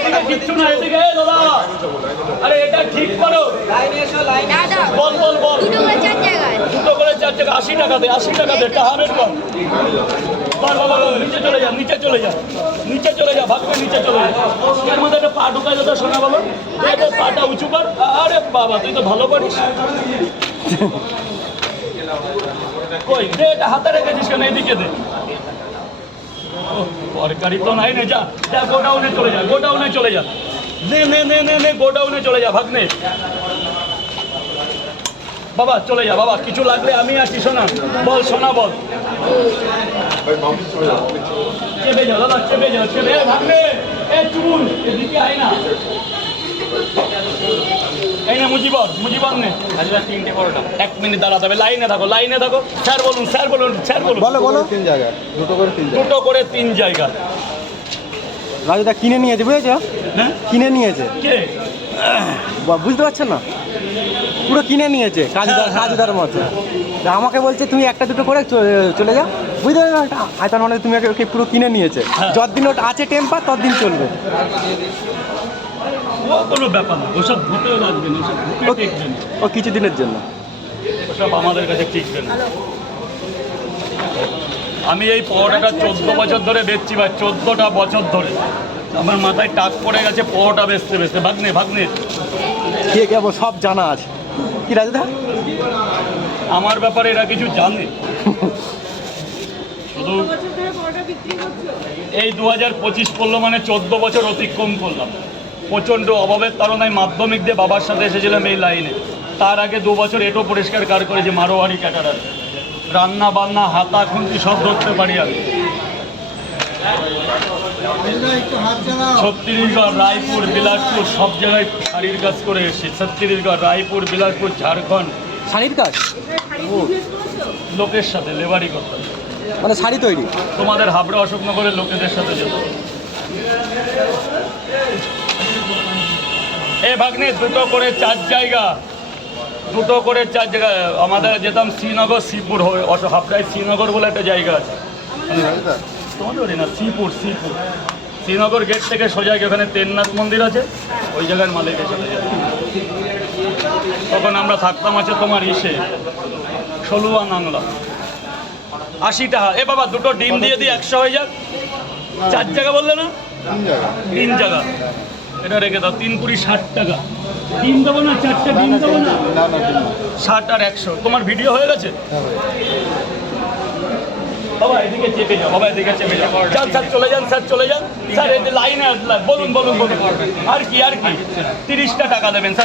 এদিকে কিচ্ছু না, এদিকে দাদা, আরে এটা ঠিক করো। বল বল বল, দুটো করে 4 জায়গা 80 টাকা দে, 80 টাকা দে, টাহারের কম। বল বাবা, নিচে চলে যা, নিচে চলে যা, নিচে চলে যা, ভাগ করে নিচে চলে যা। এর মধ্যে একটা পা ঢুকাই দাদা, শোনা বাবা, পাটা উঁচু কর। আরে বাবা, তুই তো ভালো পারিস। কই দে, এটা হাতে রেখেছিস কেন? এদিকে দে। তরকারি তো নাই, নে যা, যা গোডাউনে চলে যা, গোডাউনে চলে যা, নে নে নে নে নে, গোডাউনে চলে যা, ভাগ্নে। বাবা চলে যা বাবা, কিছু লাগলে আমি আছি, শোনা বল, শোনা বল। চেপে যাও দাদা, চেপে যাও, চেপে ভাগ্নে। এ চুল এদিকে আয় না, এই না মুজিবর, মুজিবর নে। 3টে পরোটা। 1 মিনিট দাঁড়াতে হবে, লাইনে থাকো, লাইনে থাকো। স্যার বলুন, স্যার বলুন, স্যার বলুন। বলো বলো। 3 জায়গা, দুটো করে 3 জায়গা। রাজুদা কিনে নিয়েছে, বুঝেছো? হ্যাঁ কিনে নিয়েছে। কে? বুঝতে পারছেন না, পুরো কিনে নিয়েছে কাজুদার মতো। আমাকে বলছে তুমি একটা দুটো করে চলে যাও, বুঝতে পারছো না? তার মানে তুমি ওকে পুরো কিনে নিয়েছে। যতদিন ওটা আছে টেম্পার ততদিন চলবে। ও কোনো ব্যাপার না, ওসব ভূতেও লাগবে না, ওসব ভূতে টিকবে না, ও কিছুদিনের জন্য, ওসব আমাদের কাছে টিকবে না। আমি এই পরোটাটা 14 বছর ধরে বেচছি ভাই, 14টা বছর ধরে। আমার মাথায় টাক পড়ে গেছে পরোটা বেচতে বেচতে। ভাগ্নে, ভাগ্নে কে কে সব জানা আছে। কি রাজুদা, আমার ব্যাপারে এরা কিছু জানে? শুধু এই 2025 পড়লো মানে 14 বছর অতিক্রম করলাম। প্রচণ্ড অভাবের তাড়নায় মাধ্যমিক দিয়ে বাবার সাথে এসেছিলাম এই লাইনে। তার আগে 2 বছর এটো পরিষ্কার কার করেছি, মারোয়ারি ক্যাটারার। রান্না বান্না হাতা খুন্তি সব ধরতে পারি আমি। ছত্তিশগড়, রায়পুর, বিলাসপুর সব জায়গায় শাড়ির কাজ করে এসেছি। ছত্তিশগড়, রায়পুর, বিলাসপুর, ঝাড়খণ্ড। শাড়ির কাজ? লোকের সাথে লেবারি করতাম, মানে শাড়ি তৈরি। তোমাদের হাবড়া অশোকনগরের লোকেদের সাথে যেত। এ ভাগ্নে, 2টো করে 4 জায়গা, 2টো করে 4 জায়গা। আমাদের যেতাম শ্রীনগর, শ্রীপুর হয়ে হাবড়ায় শ্রীনগর বলে একটা জায়গা আছে। তোমাদের না, শ্রীপুর, শ্রীপুর। শ্রীনগর গেট থেকে সোজা ওখানে তেননাথ মন্দির আছে, ওই জায়গার মালিকের সাথে যেত। তখন আমরা থাকতাম আছে তোমার ইসে সলুয়া নাংলা। 80 টাকা। এ বাবা, 2টো ডিম দিয়ে দিই, 100 হয়ে যাক। 4 জায়গা বললে না? 3 জায়গা। এটা রেখে দাও, 3 কুড়ি 60 টাকা। ডিম দেবো না, 4টে ডিম দেবো না? 60 আর 100। তোমার ভিডিও হয়ে গেছে বাবা? এদিকে চেপে যাও বাবা, এদিকে চেপে যাও। যান স্যার, চলে যান স্যার, চলে যান স্যার। এই যে লাইনে বলুন বলুন বলুন। আর কি, আর কি? 30টা টাকা দেবেন স্যার।